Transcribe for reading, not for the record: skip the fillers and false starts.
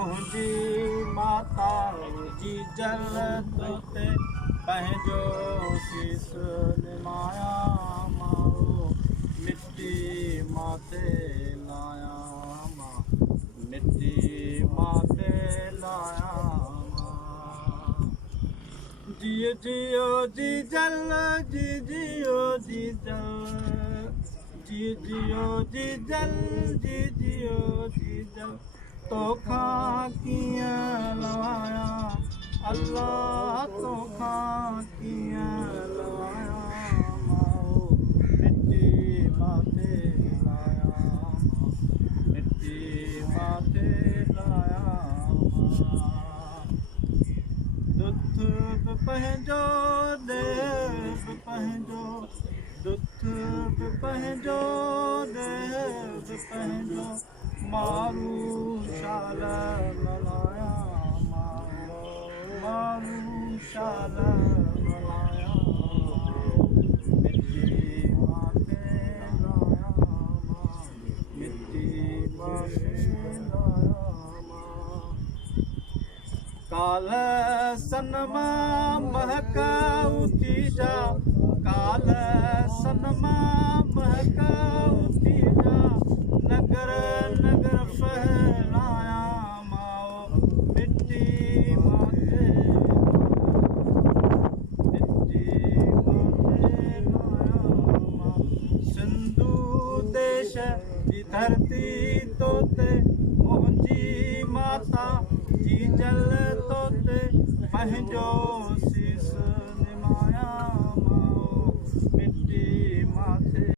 मुंहिंजी माता जी जल तोते पंहिंजो शीस निमाया माओ मिट्टी माते लाया मां मिट्टी माते लाया जी जियो जी जल जी जियो जी जल जी जियो जी जल जी जियो जी जल तोखा कियां लवाया अल्लाह तोखा कियां लवाया माओ मिट्टी माथे लाया मिट्टी माथे लाया दुख पंहिंजो देव पंहिंजो दुख पंहिंजो देव पंहिंजो मारू शाल मलाया मारू शाल मलाया मिट्टी माथे लाया मिट्टी माथे लाया काल सनमा महका उठी जा काल सनमा महका उठी जा नगर नगर फहलाया माओ मिट्टी माथे लाया सिंधु देश की धरती तोते मुंहिंजी माता जी जल तोते पंहिंजो